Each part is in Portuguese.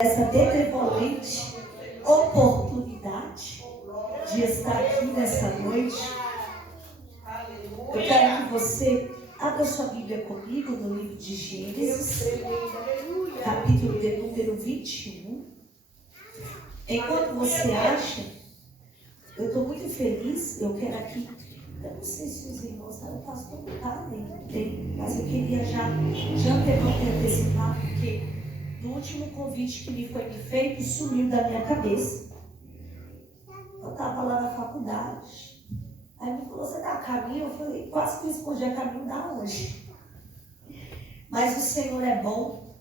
essa benevolente oportunidade de estar aqui nessa noite. Eu quero que você abra sua Bíblia comigo no livro de Gênesis, capítulo de número 21. Enquanto você acha, eu estou muito feliz. Eu quero aqui, eu não sei se os irmãos estavam pastor, não tem, mas eu queria já antecipar, porque no último convite que me foi feito, sumiu da minha cabeça. Eu estava lá na faculdade. Aí me falou, você dá a caminho? Eu falei, quase que respondi a caminho da onde? Mas o Senhor é bom,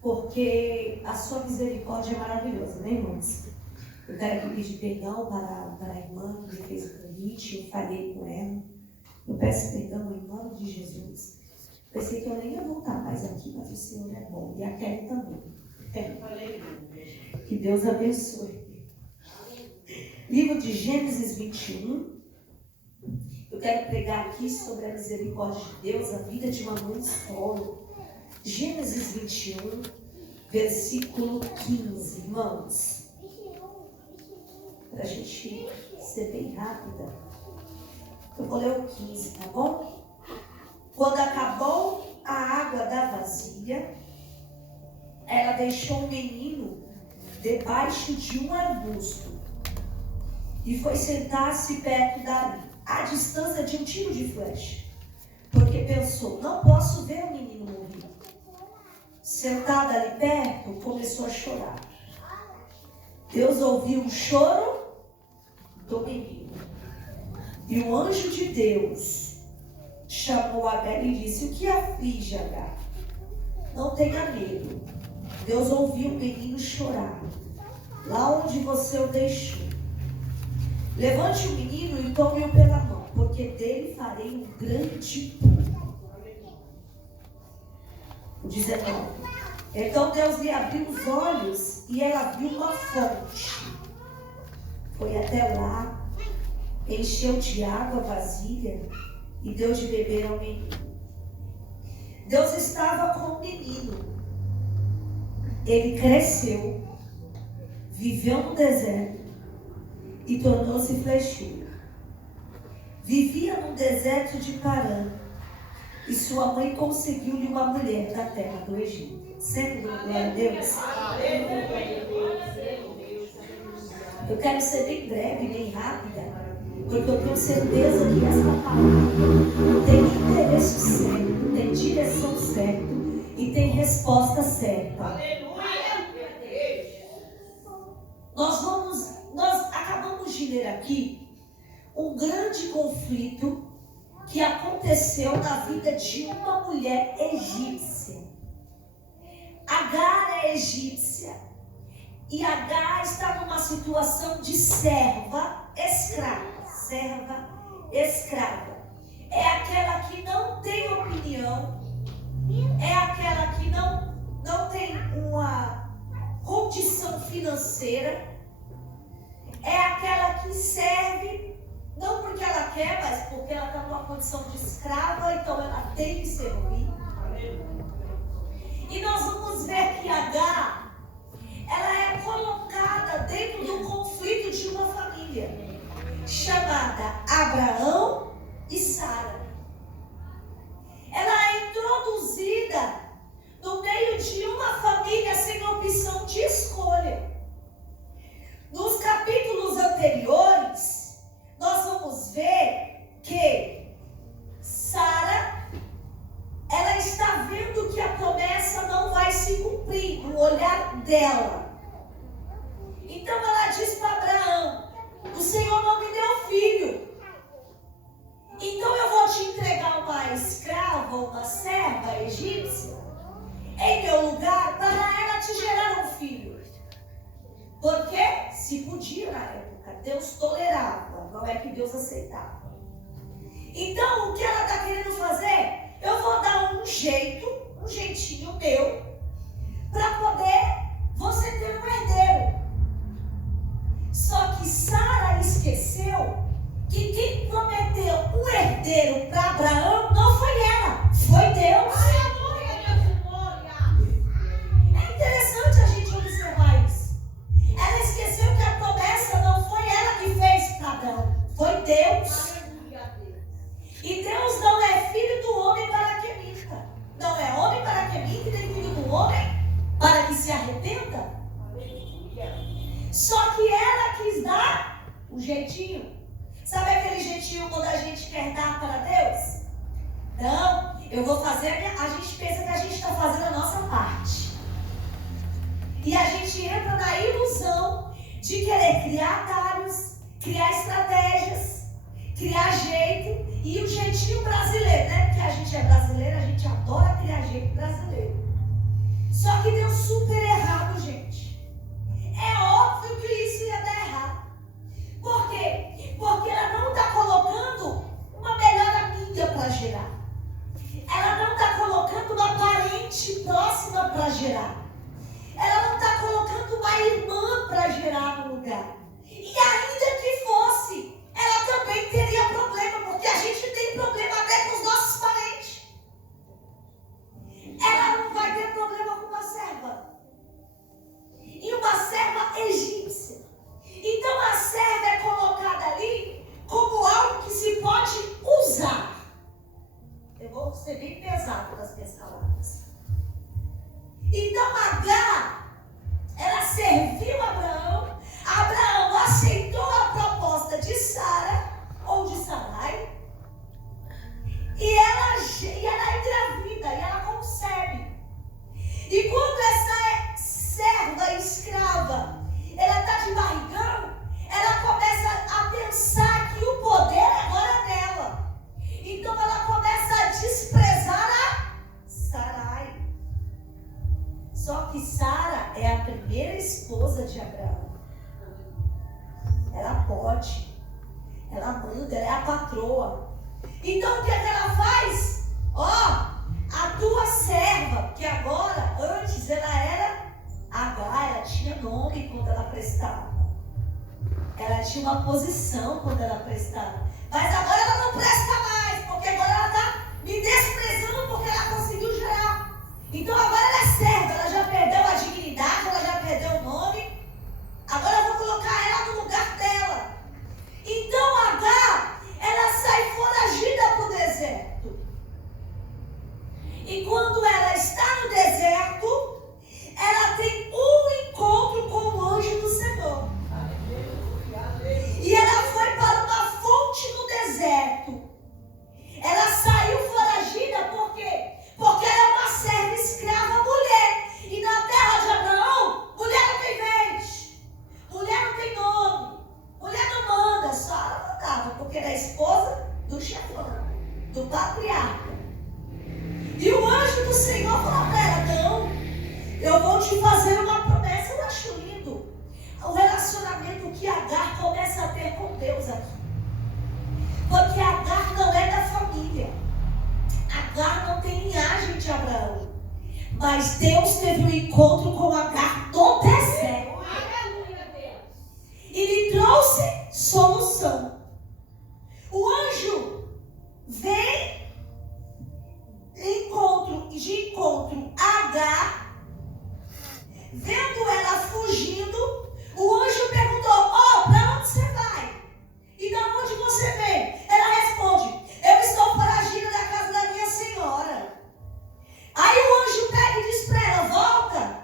porque a sua misericórdia é maravilhosa, né, irmãos? Eu quero aqui pedir perdão para a irmã que me fez o convite, eu falei com ela. Eu peço perdão em nome de Jesus. Pensei que eu nem ia voltar mais aqui, mas o Senhor é bom. E a Kelly também. Que Deus abençoe. Livro de Gênesis 21. Eu quero pregar aqui sobre a misericórdia de Deus, a vida de uma mãe solo. Gênesis 21, versículo 15, irmãos. Para a gente ser bem rápida. Eu vou ler o 15, tá bom? Quando acabou a água da vasilha, ela deixou o menino debaixo de um arbusto e foi sentar-se perto dali, à distância de um tiro de flecha, porque pensou, não posso ver o menino morrer. Sentada ali perto, começou a chorar. Deus ouviu o choro do menino. E o anjo de Deus chamou Agar e disse, o que aflige, Agar? Não tenha medo. Deus ouviu o menino chorar, lá onde você o deixou. Levante o menino e tome-o pela mão, porque dele farei um grande povo. O 19. Então Deus lhe abriu os olhos e ela viu uma fonte. Foi até lá, encheu de água a vasilha e deu de beber ao menino. Deus estava com o menino. Ele cresceu, viveu no deserto e tornou-se flechudo. Vivia no deserto de Parã e sua mãe conseguiu-lhe uma mulher da terra do Egito. Sempre glória a Deus. Eu quero ser bem breve, bem rápida, porque eu tenho certeza que essa palavra tem endereço certo, tem direção certa e tem resposta certa. Nós acabamos de ler aqui um grande conflito que aconteceu na vida de uma mulher egípcia. Agar é egípcia e Agar está numa situação de serva escrava. Serva escrava. É aquela que não tem opinião, é aquela que não tem uma condição financeira, é aquela que serve, não porque ela quer, mas porque ela está numa condição de escrava, então ela tem que servir. E nós vamos ver que Agar, ela é colocada dentro do conflito de uma família, chamada Abraão e Sara. Ela é introduzida no meio de uma família sem opção de escolha. Nos capítulos anteriores, nós vamos ver que Sara, ela está vendo que a promessa não vai se cumprir no olhar dela. Então ela diz para Abraão, o Senhor não me deu filho, então eu vou te entregar uma escrava, uma serva egípcia, em meu lugar, para ela te gerar um filho. Porque se podia na época, Deus tolerava, não é que Deus aceitava. Então o que ela está querendo fazer? Eu vou dar um jeitinho meu, para poder você ter um herdeiro. Só que Sara esqueceu que quem prometeu um herdeiro para Abraão não foi ela, foi Deus. É interessante a gente observar. 80. Só que ela quis dar o jeitinho. Sabe aquele jeitinho quando a gente quer dar para Deus? Não, eu vou fazer, a gente pensa que a gente está fazendo a nossa parte. E a gente entra na ilusão de querer criar atalhos, criar estratégias, criar jeito. E o jeitinho brasileiro, né? Porque a gente é brasileiro, a gente adora criar jeito brasileiro. Só que deu super errado, gente. É óbvio que isso ia dar errado. Por quê? Porque ela não está colocando uma melhor amiga para gerar. Ela não está colocando uma parente próxima para gerar. Ela não está colocando uma irmã para gerar no lugar. E ainda que fosse, ela também teria problema, porque a gente tem problema até com os nossos parentes. Ela não vai ter problema com uma serva. E uma serva egípcia. Então a serva é colocada ali como algo que se pode usar. Eu vou ser bem pesado nas minhas palavras. Então Agar, ela serviu Abraão. Abraão aceitou a proposta de Sara, ou de Sarai. E ela engravida, e ela concebe. E quando essa serva escrava, ela está de barrigão, ela começa a pensar que o poder agora é dela. Então ela começa a desprezar a Sarai. Só que Sara é a primeira esposa de Abraão. Ela pode, ela manda, ela é a patroa. Então o que é que ela faz? A tua serva, que agora, antes ela era Agar, ela tinha nome quando ela prestava. Ela tinha uma posição quando ela prestava. Mas agora ela não presta mais, porque agora ela está me desprezando porque ela conseguiu gerar. Então agora ela é serva, ela já perdeu a dignidade, ela já perdeu o nome. Agora eu vou colocar ela no lugar dela. Então Agar, ela sai foragida para o deserto. E quando ela está no deserto, ela tem um encontro com o anjo do Senhor. E ela foi para uma fonte no deserto. Ela saiu foragida por quê? Porque ela é uma serva escrava mulher. E na terra de Abraão, mulher não tem vez. Mulher não tem nome. Mulher não manda, só ela mandava, porque era a esposa do chefão, do patriarca. E o anjo do Senhor falou para ela: não, eu vou te fazer uma promessa. Eu acho lindo o relacionamento que Agar começa a ter com Deus aqui. Porque Agar não é da família. Agar não tem linhagem de Abraão. Mas Deus teve um encontro com Agar no deserto. E lhe trouxe solução. O anjo vem de encontro a Agar. Vendo ela fugindo, o anjo perguntou: para onde você vai? E de onde você vem? Ela responde: eu estou foragida da casa da minha senhora. Aí o anjo pega e diz para ela: volta.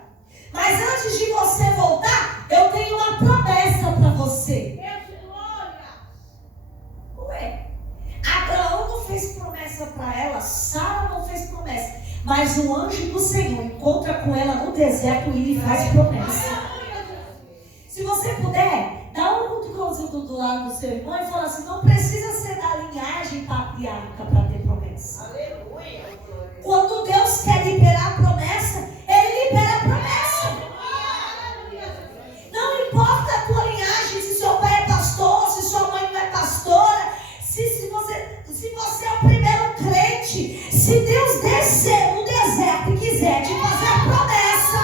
Mas antes de você voltar, eu tenho uma promessa para você. Ué, Abraão não fez promessa para ela, Sara não fez promessa. Mas o anjo do Senhor encontra com ela no deserto e lhe faz promessa. Se você puder, dá um cutucãozinho do lado do seu irmão e fala assim: não precisa ser da linhagem patriarca para ter promessa. Aleluia. Quando Deus quer liberar a promessa, Ele libera a promessa. Não importa a tua linhagem, se seu pai é pastor, se sua mãe não é pastora, se você é o primeiro crente, se Deus descer no deserto e quiser te fazer a promessa,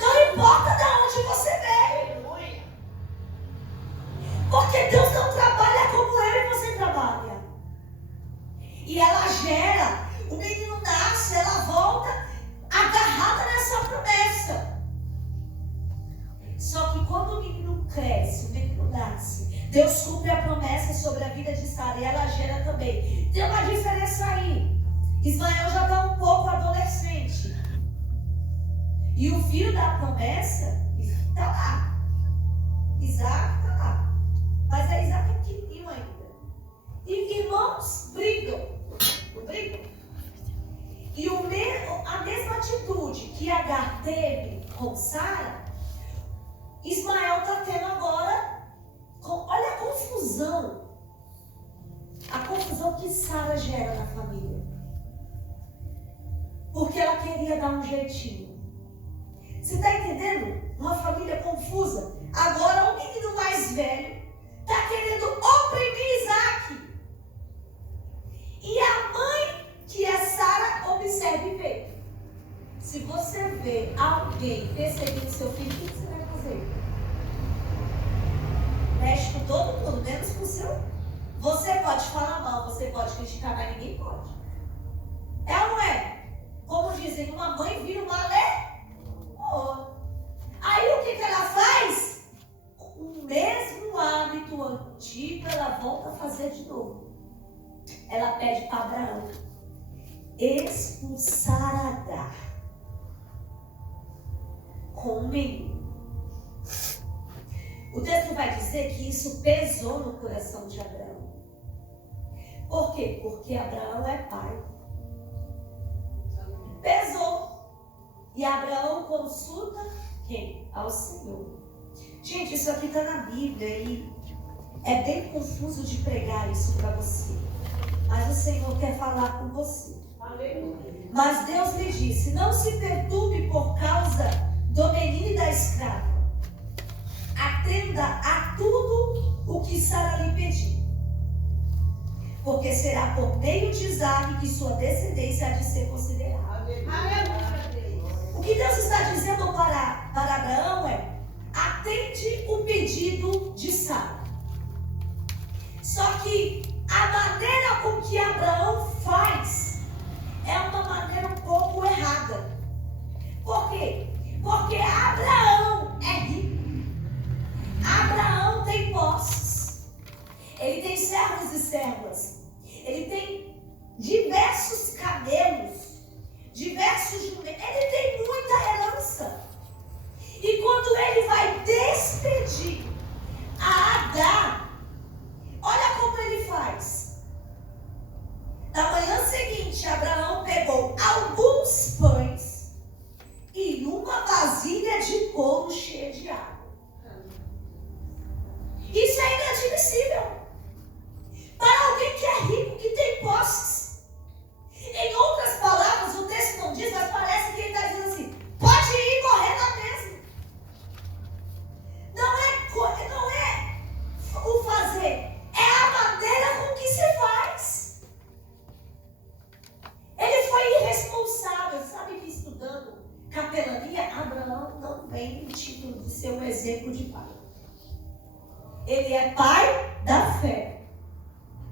não importa de onde você veio. Porque Deus não trabalha como eu e você trabalha. E ela gera, o menino nasce, ela volta agarrada nessa promessa. Só que quando o menino cresce, o menino nasce, Deus cumpre a promessa sobre a vida de Sara e ela gera também. Tem uma diferença aí. Ismael já está um pouco adolescente. E o filho da promessa está lá. Isaac está lá. Mas é Isaac é pequenininho ainda. E irmãos brigam. Não brigam? E a mesma atitude que Agar teve com Sara, Ismael está tendo agora. Olha a confusão. A confusão que Sara gera na família. Porque ela queria dar um jeitinho. Você está entendendo? Uma família confusa. Agora o menino mais velho está querendo oprimir Isaac. E a mãe, que é Sara, observa e vê. Se você vê alguém perseguindo seu filho, o que você vai fazer? Mexe com todo mundo, menos com o seu. Você pode falar mal, você pode criticar, mas ninguém pode. É ou não é? Como dizem, uma mãe vira uma leoa. Aí o que ela faz? O mesmo hábito antigo, ela volta a fazer de novo. Ela pede para Abraão expulsar Agar com o menino. O texto vai dizer que isso pesou no coração de Abraão. Por quê? Porque Abraão é pai. Pesou. E Abraão consulta quem? Ao Senhor. Gente, isso aqui está na Bíblia e é bem confuso de pregar isso para você. Mas o Senhor quer falar com você. Aleluia. Mas Deus lhe disse: não se perturbe por causa do menino e da escrava. Atenda a tudo o que Sara lhe pedir. Porque será por meio de Isaac que sua descendência há de ser considerada. Aleluia. O que Deus está dizendo para Abraão é: atende o pedido de Sara. Só que a maneira com que Abraão faz é uma maneira um pouco errada. Por quê? Porque Abraão é rico. Abraão tem posses. Ele tem servos e servas. Ele tem diversos camelos, diversos jumentos. Ele tem muita herança. E quando ele vai despedir a Agar, olha como ele faz. Na manhã seguinte, Abraão pegou alguns pães e uma vasilha de couro cheia de água. Isso é inadmissível para alguém que é rico, que tem posses. Em outras palavras, o texto não diz, mas parece que ele está dizendo assim: pode ir morrer na mesma. Não é o fazer, é a maneira com que se faz. Ele foi irresponsável. Sabe que estudando capelania, Abraão não tem o título de ser um exemplo de pai. Ele é pai da fé,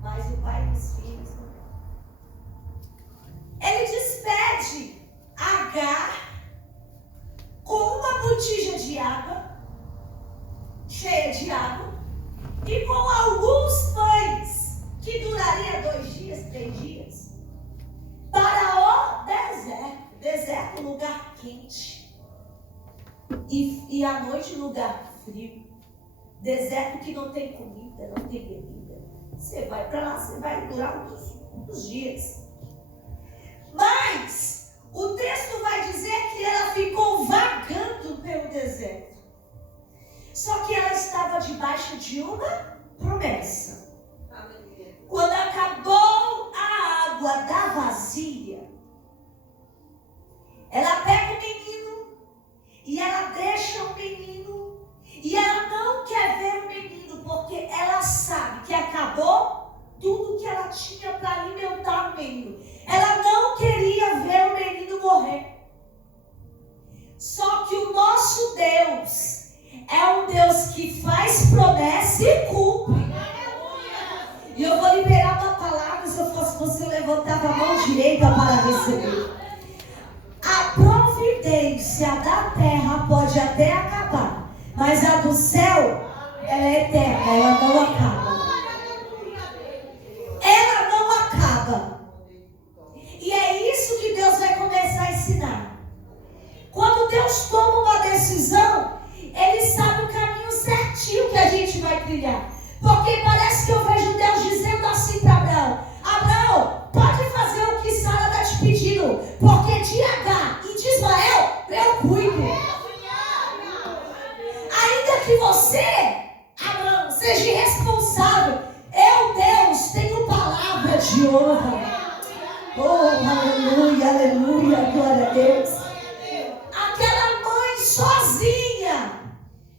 mas o pai dos filhos não é. Ele despede Agar com uma botija de água, cheia de água, e com alguns pães, que duraria 2 dias, 3 dias, para o deserto. Deserto, lugar quente. E à noite, lugar frio. Deserto que não tem comida, não tem bebida. Você vai para lá, você vai durar uns dias. Mas o texto vai dizer que ela ficou vagando pelo deserto. Só que ela estava debaixo de uma promessa. Quando acabou a água da vasilha, ela pega o menino e ela deixa o menino. E ela não quer ver o menino, porque ela sabe que acabou tudo que ela tinha para alimentar o menino. Ela não queria ver o menino morrer. Só que o nosso Deus é um Deus que faz promessa e cumpre. E eu vou liberar uma palavra. Se eu fosse você, eu levantava a mão direita para receber. A providência da terra pode até acabar, mas a do céu, ela é eterna, ela não acaba. Ela não acaba. E é isso que Deus vai começar a ensinar. Quando Deus que você, Abraão, seja responsável. Eu, Deus, tenho palavra de honra. Oh, aleluia, aleluia, glória a Deus. Aquela mãe sozinha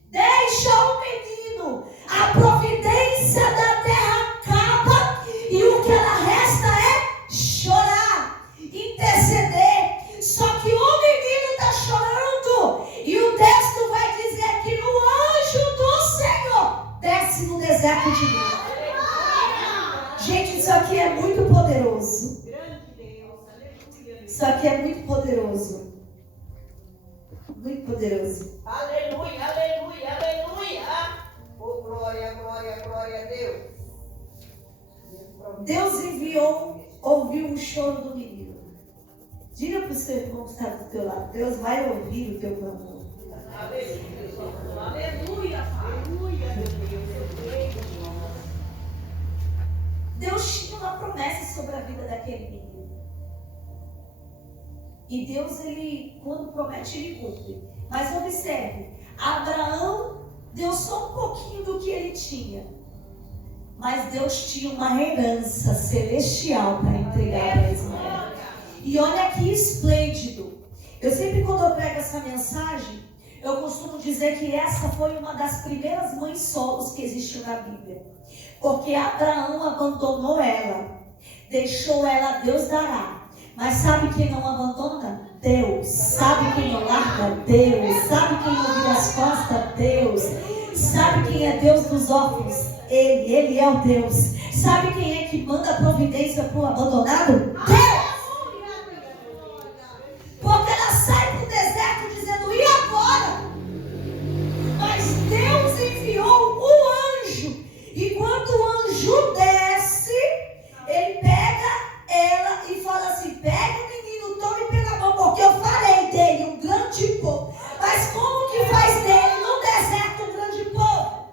deixa o menino, a providência da terra acaba e o que ela resta é chorar, interceder. Só que o menino está chorando e o texto vai dizer que o anjo do Senhor desce no deserto de Minas. Gente, isso aqui é muito poderoso. Isso aqui é muito poderoso. Muito poderoso. Aleluia, aleluia, aleluia. Oh, glória, glória, glória a Deus. Deus enviou, ouviu o choro do menino. Diga para o seu irmão que está do teu lado. Deus vai ouvir o teu clamor. Aleluia, aleluia, Deus tinha uma promessa sobre a vida daquele menino. E Deus, ele, quando promete, ele cumpre. Mas observe, Abraão deu só um pouquinho do que ele tinha. Mas Deus tinha uma herança celestial para entregar para Ismael. E olha que esplêndido. Eu sempre, quando eu prego essa mensagem, eu costumo dizer que essa foi uma das primeiras mães solos que existiu na Bíblia. Porque Abraão abandonou ela, deixou ela, Deus dará. Mas sabe quem não abandona? Deus. Sabe quem não larga? Deus. Sabe quem não vira as costas? Deus. Sabe quem é Deus dos órfãos? Ele é o Deus. Sabe quem é que manda providência para o abandonado? Deus. Porque ela sai para o deserto dizendo, e agora? Mas Deus enviou o anjo. E quando o anjo desce, ele pega ela e fala assim, pega o menino, tome pela mão, porque eu farei dele um grande povo. Mas como que faz dele no deserto um grande povo?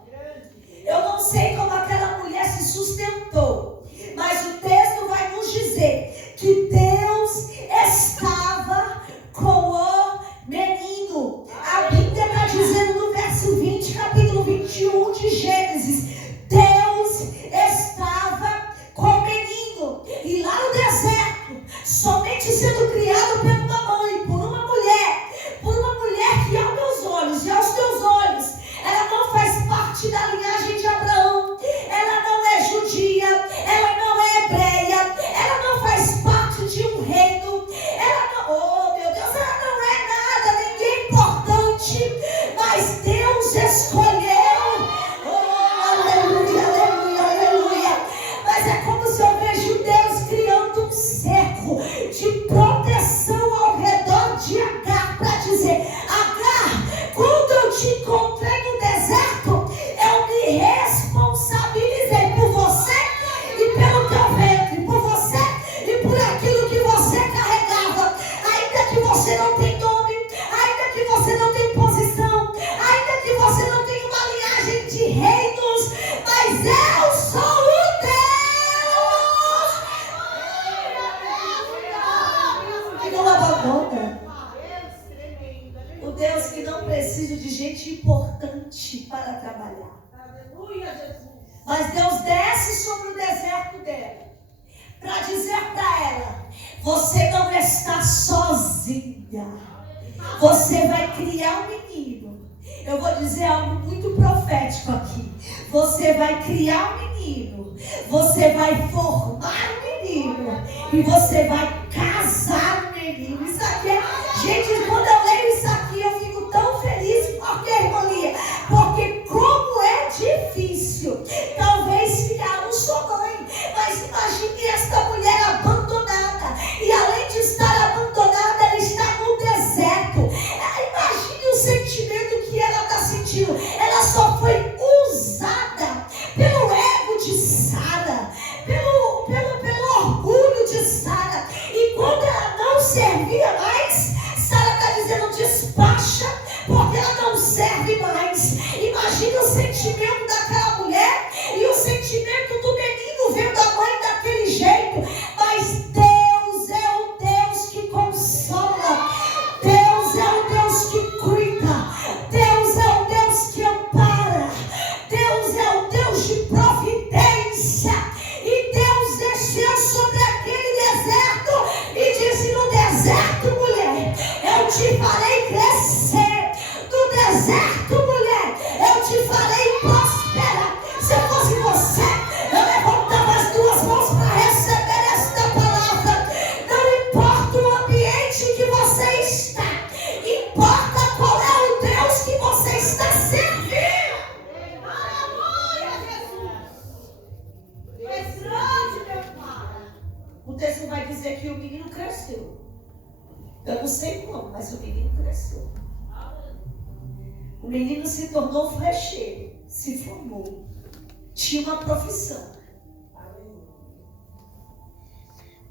Eu não sei como aquela mulher se sustentou, mas o texto vai nos dizer que Deus estava com o menino. A Bíblia está dizendo no verso 20, capítulo 21 de Gênesis, Deus estava com o menino. E lá no deserto, somente sendo criado por uma mãe, por uma mulher que aos meus olhos e aos teus olhos, ela não faz parte da linhagem de Abraão, ela não é judia, ela não é hebreia, ela não faz parte de um reino, ela não, oh meu Deus, ela não é nada, ninguém importante, mas Deus escolheu, oh aleluia, aleluia, aleluia. Mas é como se eu vejo Deus criando um cerco de proteção ao redor de Agar, para dizer, Agar, quando eu te encontrei no deserto, eu me responsabilizei por você e pelo teu ventre, por você e por aquilo que você carregava, ainda que você não tem nome, ainda que você não tem posição, ainda que você não tem uma linhagem de reinos, mas eu sou o Deus que não abandona, o Deus que não precisa de gente importante para trabalhar. aleluia, Jesus. Mas Deus desce sobre o deserto dela para dizer para ela, você não está sozinha, você vai criar um menino. Eu vou dizer algo muito profético aqui. Você vai criar um menino, você vai formar um menino e você vai casar um menino. Isso aqui é... Gente, quando eu leio isso aqui, eu fico tão feliz. Por quê, irmã Lia? Porque como é difícil, talvez filha, não sou mãe, mas imagine esta mulher abandonada, e além de estar abandonada, ela está no deserto. Imagine o sentimento que ela está sentindo. Ela só foi usada pelo ego de Sara, pelo orgulho de Sara, e quando ela não servia mais, Sara está dizendo, despacha, porque ela não serve mais. Imagine o sentimento daquela mulher e o sentimento do menino vendo a mãe daquele jeito. Mas Deus é o Deus que consola, Deus é o Deus que cuida, Deus é o Deus que ampara. deserto, mulher, eu te farei prosperar. Se eu fosse você, eu levantava as duas mãos para receber esta palavra. Não importa o ambiente que você está, importa qual é o Deus que você está servindo. Aleluia, Jesus. É grande, meu Pai. O texto vai dizer que o menino cresceu. Eu não sei como, mas o menino cresceu. O menino se tornou flecheiro, se formou. Tinha uma profissão.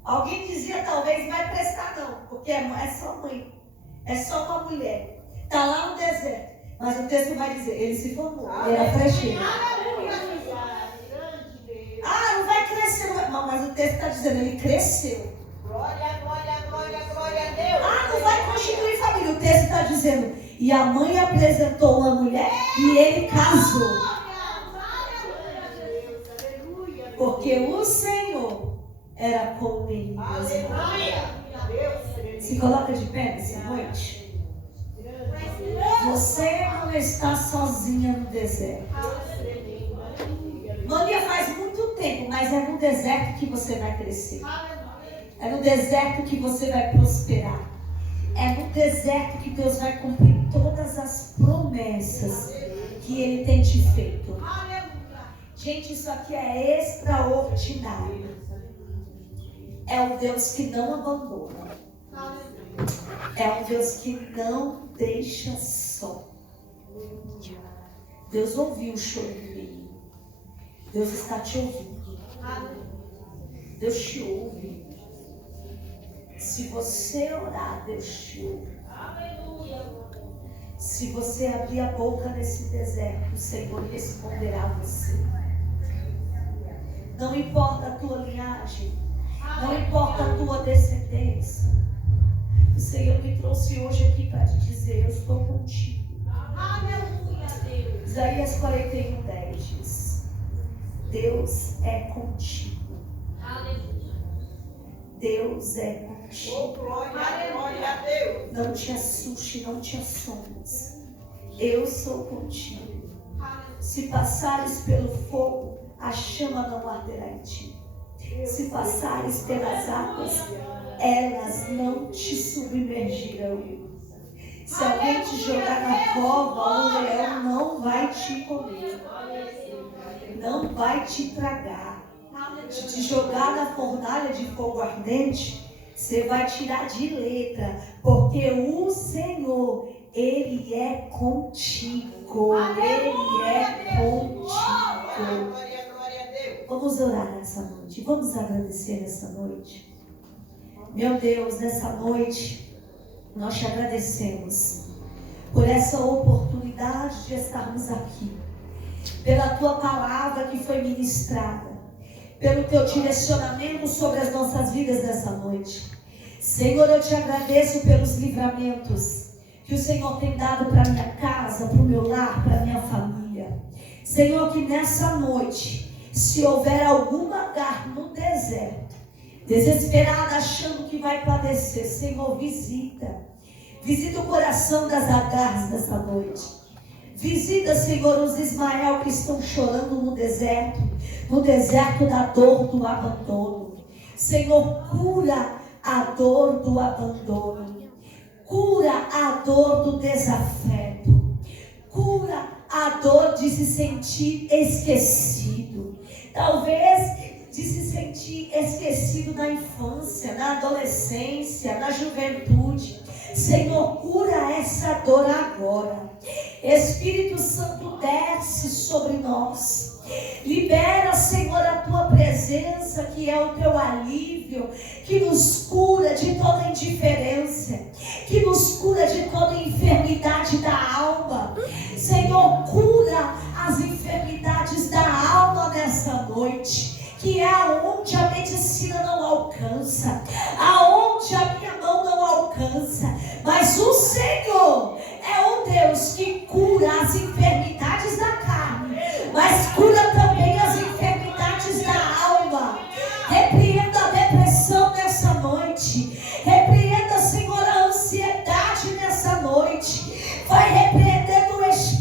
Alguém dizia, talvez, vai prestar não, porque é só mãe. É só uma mulher. Está lá no deserto. Mas o texto vai dizer, ele se formou. Ele era flecheiro. Ah, não vai crescer. Não, mas o texto está dizendo, ele cresceu. Glória, glória, glória, glória a Deus. Ah, não vai constituir família. O texto está dizendo, e a mãe apresentou uma mulher e ele casou. Porque o Senhor era com ele. Aleluia. Se coloca de pé nessa noite. Você não está sozinha no deserto. Maria faz muito tempo, mas é no deserto que você vai crescer. É no deserto que você vai prosperar. É no deserto que Deus vai cumprir todas as promessas que Ele tem te feito. Gente, isso aqui é extraordinário. É um Deus que não abandona. É um Deus que não deixa só. Deus ouviu o choro do menino. Deus está te ouvindo. Deus te ouve. Se você orar, Deus te ouve. Se você abrir a boca nesse deserto, o Senhor responderá a você. Não importa a tua linhagem, não importa a tua descendência. O Senhor me trouxe hoje aqui para te dizer, eu estou contigo. Isaías 41:10 diz, Deus é contigo. Deus é contigo. Oh, glória, glória a Deus. Não te assuste, não te assombres. Eu sou contigo. Se passares pelo fogo, a chama não arderá em ti. Se passares pelas águas, elas não te submergirão. Se alguém te jogar na cova, o leão não vai te comer. Não vai te tragar. Se te jogar na fornalha de fogo ardente, você vai tirar de letra, porque o Senhor, Ele é contigo. Ele é contigo. Vamos orar nessa noite. Vamos agradecer nessa noite. Meu Deus, nessa noite, nós te agradecemos por essa oportunidade de estarmos aqui, pela tua palavra que foi ministrada, pelo teu direcionamento sobre as nossas vidas nessa noite. Senhor, eu te agradeço pelos livramentos que o Senhor tem dado para minha casa, para o meu lar, para minha família. Senhor, que nessa noite, se houver alguma carne no deserto, desesperada, achando que vai padecer, Senhor, visita o coração das Agars nessa noite. Visita, Senhor, os Ismael que estão chorando no deserto da dor do abandono. Senhor, cura a dor do abandono, cura a dor do desafeto, cura a dor de se sentir esquecido, talvez de se sentir esquecido na infância, na adolescência, na juventude. Senhor, cura essa dor agora. Espírito Santo, desce sobre nós. Libera, Senhor, a tua presença, que é o teu alívio, que nos cura de toda indiferença, que nos cura de toda enfermidade da alma. Senhor, cura as enfermidades da alma nessa noite, que é aonde a medicina não alcança, aonde a minha mão não alcança, mas o Senhor é o Deus que cura as enfermidades da carne, mas cura também as enfermidades da alma. Repreenda a depressão nessa noite, repreenda, Senhor, a ansiedade nessa noite, vai repreendendo o espírito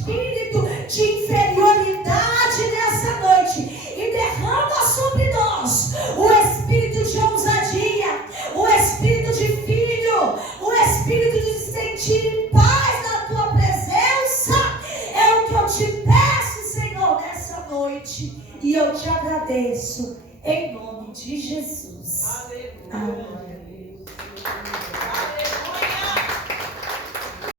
noite e eu te agradeço em nome de Jesus. Aleluia. Amém.